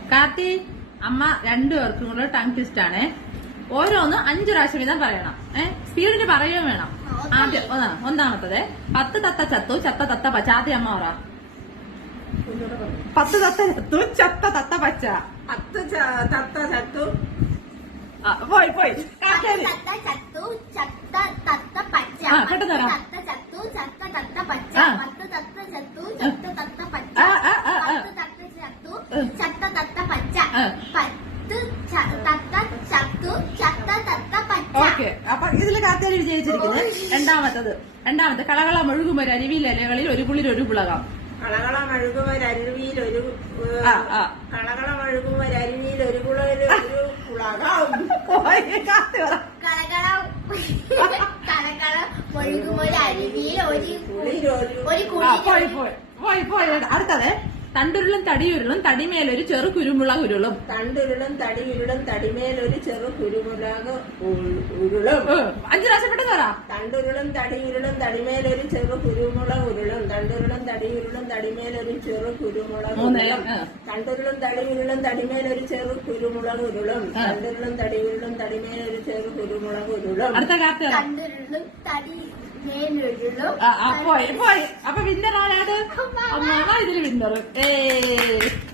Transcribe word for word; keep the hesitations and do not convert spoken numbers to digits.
കാത്തി അമ്മ രണ്ടുപേർക്കും കൂടെ ടങ് ട്വിസ്റ്റ് ആണ്. ഓരോന്ന് അഞ്ചു പ്രാവശ്യം വീതം പറയണം. ഏഹ് സ്പീഡിന് പറയുകയും വേണം. ആദ്യം ഒന്നാമത്തത് പത്ത് തത്ത ചത്തു ചത്ത തത്ത പച്ച. ആദ്യം അമ്മ പറ. പത്ത് തത്ത ചത്തു ചത്ത തത്ത പച്ച. പത്ത് തത്ത ചത്തു പോയി പോയി തത്ത ചത്തു ചത്ത തത്ത പച്ച. പെട്ടെന്ന് തരാം. തത്ത ചത്തു ചത്ത തത്ത പച്ച. പത്ത് തത്ത ചത്തു ചത്ത തത്ത പച്ച. പത്ത് തത്ത ചത്തു ചത്ത തത്ത പച്ച. പത്ത് തത്ത ചത്തു ചത്ത തത്ത പച്ച. ഓക്കെ, അപ്പൊ ഇതില് കാത്തേരി വിജയിച്ചിരിക്കുന്നത്. രണ്ടാമത്തത് രണ്ടാമത്തെ കളകള മുഴുകുമൊരു അരുവിയിലലകളിൽ ഒരു കുളിർ ഒരു പുളകം. കളകള മഴുകുമൊരരുവിയിൽ ഒരു കളകള മഴുകുമൊരരുവിയിൽ ഒരു കുളര് ഒരു പുളകം. കളകള കളകള മൊഴുകുമൊരരുവിയിൽ ഒരു ഒരു പോയി പോയി പോയി പോയി അടുത്തത് തണ്ടുരുളും തടിയുരുളും തടിമേലൊരു ചെറു കുരുമുളക് ഉരുളും. തണ്ടുരുളും തടിയുരുളും തടിമേലൊരു ചെറു കുരുമുളക് ഉരുളും. അഞ്ചു പ്രാവശ്യം പെട്ടെന്ന് പറ. തണ്ടുരുളും തടിയുരുളും തടിമേലൊരു ചെറു കുരുമുളക് ഉരുളും. തണ്ടുരുളും തടിയുരുളും തടിമേലൊരു ചെറു കുരുമുളക് ഉരുളും. തണ്ടുരുളും തടിയുരുളും തടിമേലൊരു ചെറു കുരുമുളക് ഉരുളും. തണ്ടുരുളും തടിയുരുളും തടിമേലൊരു ചെറു കുരുമുളക് ഉരുളും. അടുത്ത കാർത്ത തണ്ടുരുളും തടി പോയി പോയി. അപ്പൊ വിന്നർ ആരാണ്? അമ്മ ഇതില് വിന്നർ. ഏ